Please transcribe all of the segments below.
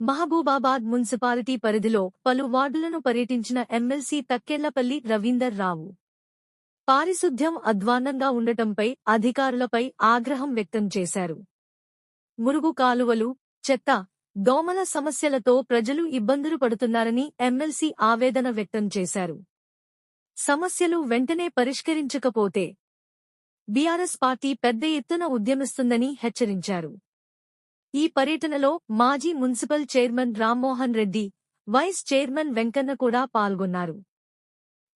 Mahabubabad municipality పరిధిలో పలు వార్డులను పర్యటించిన ఎమ్మెల్సీ తక్కెళ్లపల్లి రవీందర్ రావు పారిశుద్ధ్యం అధ్వాన్నంగా ఉండటంపై అధికారులపై ఆగ్రహం వ్యక్తం చేశారు. మురుగు కాలువలు, చెత్త, దోమల సమస్యలతో ప్రజలు ఇబ్బందులు పడుతున్నారని ఎమ్మెల్సీ ఆవేదన వ్యక్తం చేశారు. సమస్యలు వెంటనే పరిష్కరించకపోతే బీఆర్ఎస్ పార్టీ పెద్ద ఎత్తున ఉద్యమిస్తుందని హెచ్చరించారు. ఈ పర్యటనలో మాజీ municipal chairman Rammohan Reddy, vice chairman Venkanna కూడా పాల్గొన్నారు.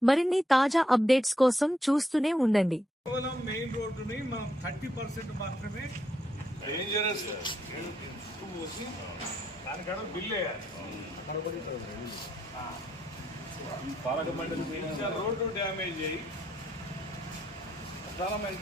మరిన్ని తాజా అప్డేట్స్ కోసం చూస్తూనే ఉండండి. మెయిన్ రోడ్డుని మనం 30% మాత్రమే పాలక మండలి రోడ్డు డ్యామేజ్ అయ్యి ప్రధానమైన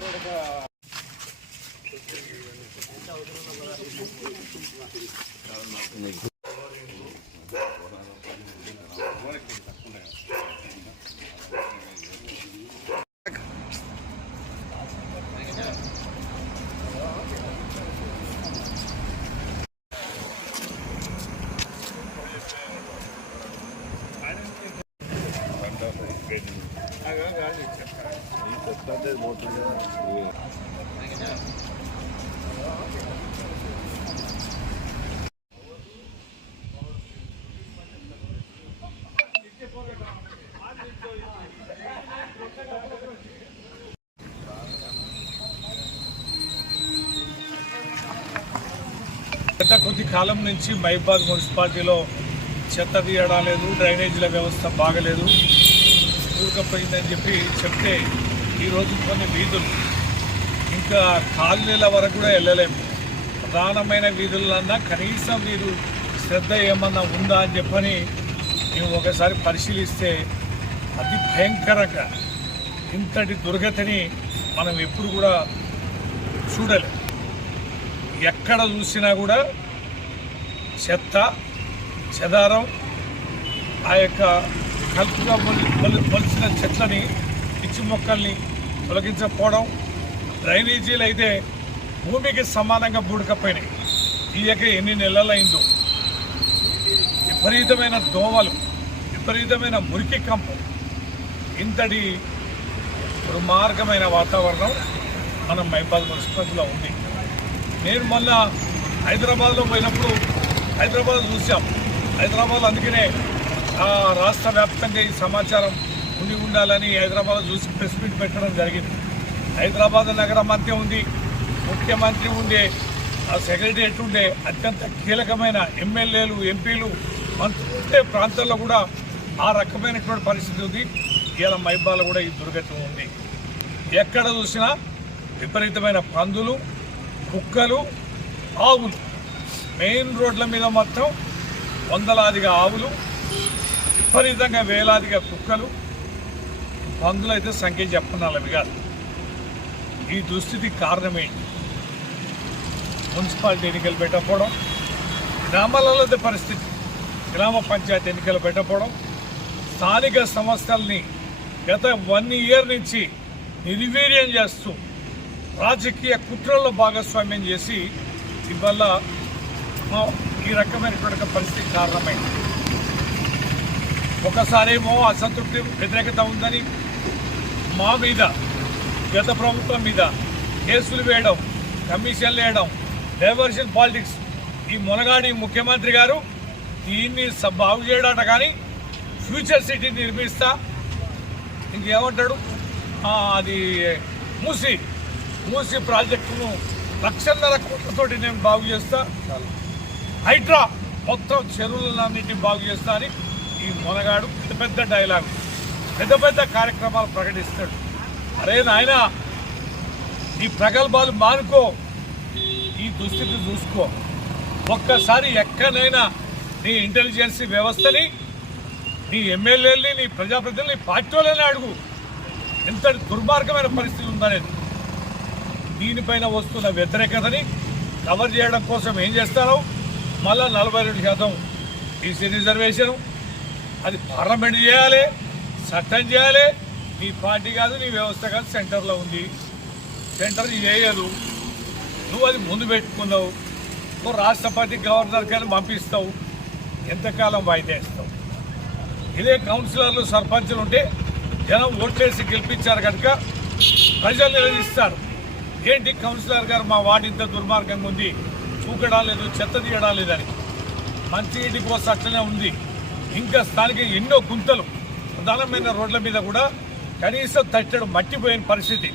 గత కొద్ది కాలం నుంచి మహబూబాబాద్ మున్సిపాలిటీలో చెత్త తీయడం లేదు, డ్రైనేజీల వ్యవస్థ బాగలేదు, కూరుకుపోయిందని చెప్తే ఈరోజు కొన్ని వీధులు ఇంకా కాలనీల వరకు కూడా వెళ్ళలేము. ప్రధానమైన వీధులన్నా కనీసం మీరు శ్రద్ధ ఏమన్నా ఉందా అని చెప్పని మేము ఒకసారి పరిశీలిస్తే అతి భయంకరంగా ఇంతటి దుర్గతిని మనం ఎప్పుడు కూడా చూడలేము. ఎక్కడ చూసినా కూడా చెత్త, చెదారం, ఆ యొక్క కలుపుగా మొలిచిన చెట్లని, పిచ్చి మొక్కల్ని తొలగించకపోవడం, డ్రైనేజీలు అయితే భూమికి సమానంగా బూడకపోయినాయి. తీయక ఎన్ని నెలలైందో. విపరీతమైన దోమలు, విపరీతమైన మురికి కంపు, ఇంతటి దుర్మార్గమైన వాతావరణం మనం మహబూబాబాద్ మున్సిపాలిటీలో ఉంది. నేను మొన్న హైదరాబాద్లో పోయినప్పుడు హైదరాబాద్ చూసాం. హైదరాబాద్ అందుకనే రాష్ట్ర వ్యాప్తంగా ఈ సమాచారం ఉండాలని హైదరాబాద్ చూసి ప్రెస్ మీట్ పెట్టడం జరిగింది. హైదరాబాద్ నగరం అంతే ఉంది, ముఖ్యమంత్రి ఉండే ఆ సెక్రటరియట్ ఉండే అత్యంత కీలకమైన ఎమ్మెల్యేలు, ఎంపీలు, మంత్రులు ఉండే ప్రాంతాల్లో కూడా ఆ రకమైనటువంటి పరిస్థితి ఉంది. ఇలా మహబూబాబాద్లో కూడా ఈ దుర్గతి ఉంది. ఎక్కడ చూసినా విపరీతమైన పందులు, కుక్కలు, ఆవులు, మెయిన్ రోడ్ల మీద మొత్తం వందలాదిగా ఆవులు, విపరీతంగా వేలాదిగా కుక్కలు, పందులు అయితే సంఖ్య చెప్పనాలవి కాదు. ఈ దుస్థితికి కారణమేంటి? మున్సిపాలిటీ ఎన్నికలు పెట్టకపోవడం, గ్రామాలలో పరిస్థితి, గ్రామ పంచాయతీ ఎన్నికలు పెట్టకపోవడం, స్థానిక సంస్థల్ని గత 1 year నుంచి నిర్వీర్యం చేస్తూ రాజకీయ కుట్రల్లో భాగస్వామ్యం చేసి ఇవల్ల ఈ రకమైనటువంటి పరిస్థితి కారణమైంది. ఒకసారేమో అసంతృప్తి, వ్యతిరేకత ఉందని మా మీద, గత ప్రభుత్వం మీద కేసులు వేయడం, కమిషన్లు వేయడం, డైవర్షన్ పాలిటిక్స్. ఈ మునగాడి ముఖ్యమంత్రి గారు దీన్ని బాగు చేయడాట కానీ ఫ్యూచర్ సిటీ నిర్మిస్తా ఇంకేమంటాడు, అది మూసి ప్రాజెక్టును 1,50,000 కోట్లతోటి నేను బాగు చేస్తా, హైడ్రా మొత్తం చెరువులన్నింటినీ బాగు చేస్తా అని ఈ మొనగాడు పెద్ద డైలాగ్, పెద్ద కార్యక్రమాలు ప్రకటిస్తాడు. అరే నాయనా, ఈ ప్రగల్భాలు మానుకో, ఈ దుస్థితి చూసుకో. ఒక్కసారి ఎక్కడైనా నీ ఇంటెలిజెన్స్ వ్యవస్థని, నీ ఎమ్మెల్యేలని, నీ ప్రజాప్రతినిధులని, పార్టీలని అడుగు ఎంత దుర్మార్గమైన పరిస్థితి ఉందనేది. దీనిపైన వస్తున్న వ్యతిరేకతని కవర్ చేయడం కోసం ఏం చేస్తారో మళ్ళా 42% బీసీ రిజర్వేషన్, అది పార్లమెంట్ చేయాలి, చట్టం చేయాలి. నీ పార్టీ కాదు, నీ వ్యవస్థ కాదు, సెంటర్లో ఉంది. సెంటర్ చేయదు, నువ్వు అది ముందు పెట్టుకున్నావు. రాష్ట్రపతి, గవర్నర్కి పంపిస్తావు. ఎంతకాలం వాయిదా ఇస్తాం? ఇదే కౌన్సిలర్లు సర్పంచులు ఉంటే జనం ఓట్లేసి గెలిపించారు కనుక ప్రజలు నిలదీస్తారు. ఏంటి కౌన్సిలర్ గారు మా వార్డు ఇంత దుర్మార్గంగా ఉంది, చూకడా లేదు, చెత్త తీయడా లేదని. మంచినీటి కోస అట్లనే ఉంది. ఇంకా స్థానిక ఎన్నో గుంతలు ప్రధానమైన రోడ్ల మీద కూడా కనీసం తట్టడు మట్టిపోయిన పరిస్థితి.